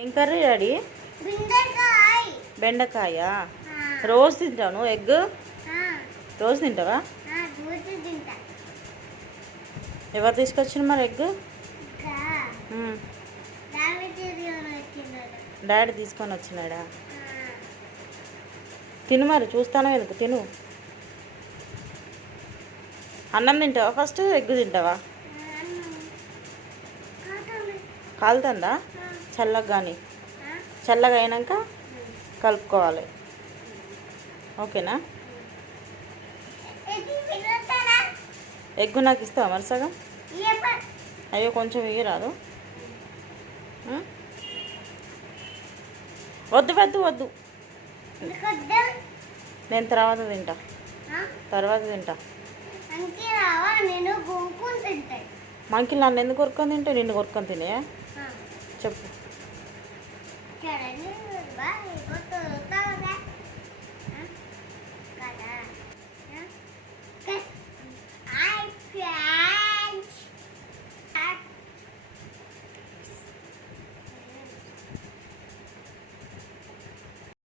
ఏం curry daddy? బెండకాయ. రోజు తింటాను ఎగ్? రోజు తింటావా? ఎవరు తీసుకొచ్చిన మరి ఎగ్? డాడీ తీసుకొని వచ్చినాడా? తిను మరి చూస్తాను ఎందుకు తిను. అన్నం తింటావా? ఫస్ట్ ఎగ్ తింటావా? కాలుతుందా? చల్లగా కానీ చల్లగా అయినాక కలుపుకోవాలి. ఓకేనా? ఎగ్ నాకు ఇస్తావా మరి సగం? అయ్యో కొంచెం ఇయ్యరాదు? వద్దు వద్దు వద్దు. నేను తర్వాత తింటా. తర్వాత తింటా. మంకిల్ నన్ను ఎందుకు కొరుక్కొని తింటే నిన్ను కొరుక్కొని తినే? చెప్పు చూడండి బాయ్ కొట్టుతా